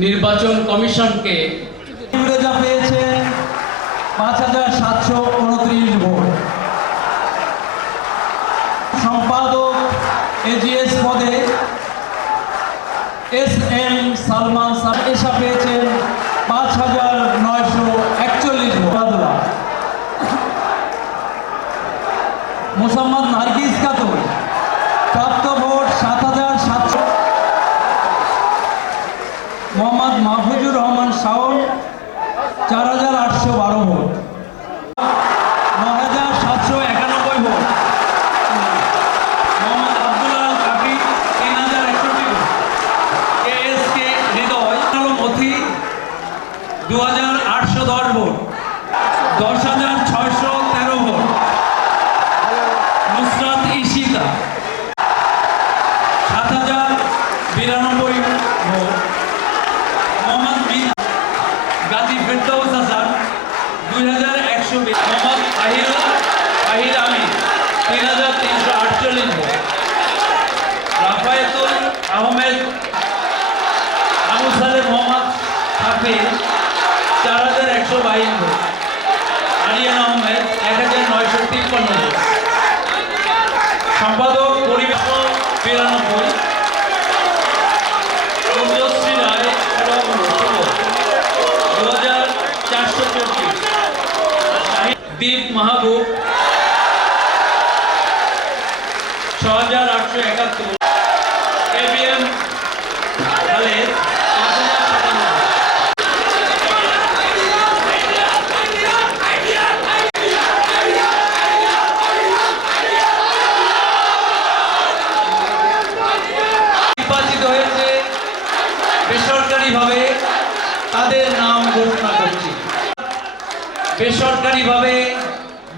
নির্বাচন কমিশনকে যা পেয়েছে 5729 ভোট। সম্পাদক এজিএস পদে SM সালমান এসা পেয়েছেন 5941 ভোট। মোসাম্মদ নার্গিস খাতুন প্রাপ্ত ভোট 7700। মোহাম্মদ মাহফুজুর রহমান শাওন 4812 ভোট। 9791 ভোট। মোহাম্মদ আব্দুল আল কাফি 3161 ভোট। KSK হৃদয় মথি 2810 ভোট। 10613 ভোট। নুসরাত ইশিতা 7092 ভোট। মোহাম্মদ গাজী ফেরদৌস হাসান 2120। মোহাম্মদ আহির আমিন 3348 ভোট। রাফায়েতুল আহমেদ আবু সালেহ মোহাম্মদ হাফিজ 4122 ভোট। আরিয়ান আহমেদ 1953 ভোট। সম্পাদক পরিবেশ 92। রঞ্জশ্রী রায় 2424। দীপ মাহবুব 6871। ABM খালেদ 5097। নির্বাচিত হয়েছে বেসরকারিভাবে তাদের নাম ঘোষণা করছি। বেসরকারিভাবে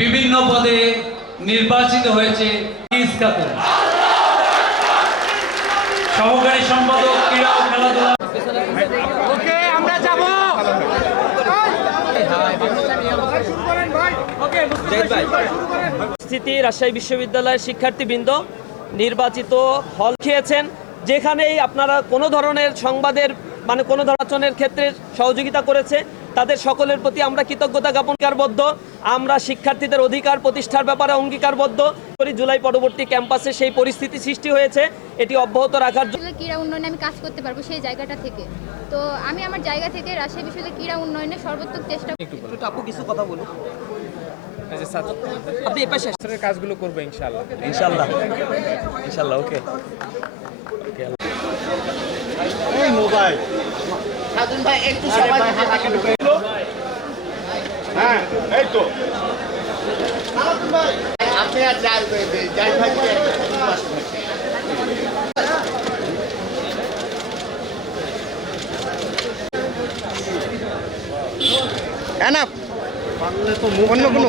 বিভিন্ন পদে নির্বাচিত হয়েছে খাতুন। সহকারী সম্পাদক ক্রীড়া ও খেলাধুলা রাজশাহী বিশ্ববিদ্যালয়ের শিক্ষার্থীবৃন্দ নির্বাচিত হল খেয়েছেন, যেখানেই আপনারা কোনো ধরনের সংবাদের কোনো নির্বাচনের ক্ষেত্রে সহযোগিতা করেছে তাদের সকলের প্রতি আমরা কৃতজ্ঞতা জ্ঞাপনবদ্ধ। আমরা শিক্ষার্থীদের অধিকার প্রতিষ্ঠার ব্যাপারে অঙ্গীকারবদ্ধ। জুলাই পরবর্তী ক্যাম্পাসে সেই পরিস্থিতি সৃষ্টি হয়েছে, এটি অব্যাহত রাখার জন্য ক্রীড়া উন্নয়নে আমি কাজ করতে পারবো সেই জায়গাটা থেকে। তো আমি আমার জায়গা থেকে রাজশাহী বিশ্ববিদ্যালয়ের ক্রীড়া উন্নয়নে সর্বোত্তক চেষ্টা একটু আপু কিছু কথা বলুন। আপনি এই পাশে কাজগুলো করবো ইনশাআল্লাহ। ওকে এই মোবাইল সাধন ভাই একটু সবাই হ্যাঁ এই তো সাধন ভাই আপনি আর যাই ভাই এনাফ বাংলা তো মুখ অন্য কোনো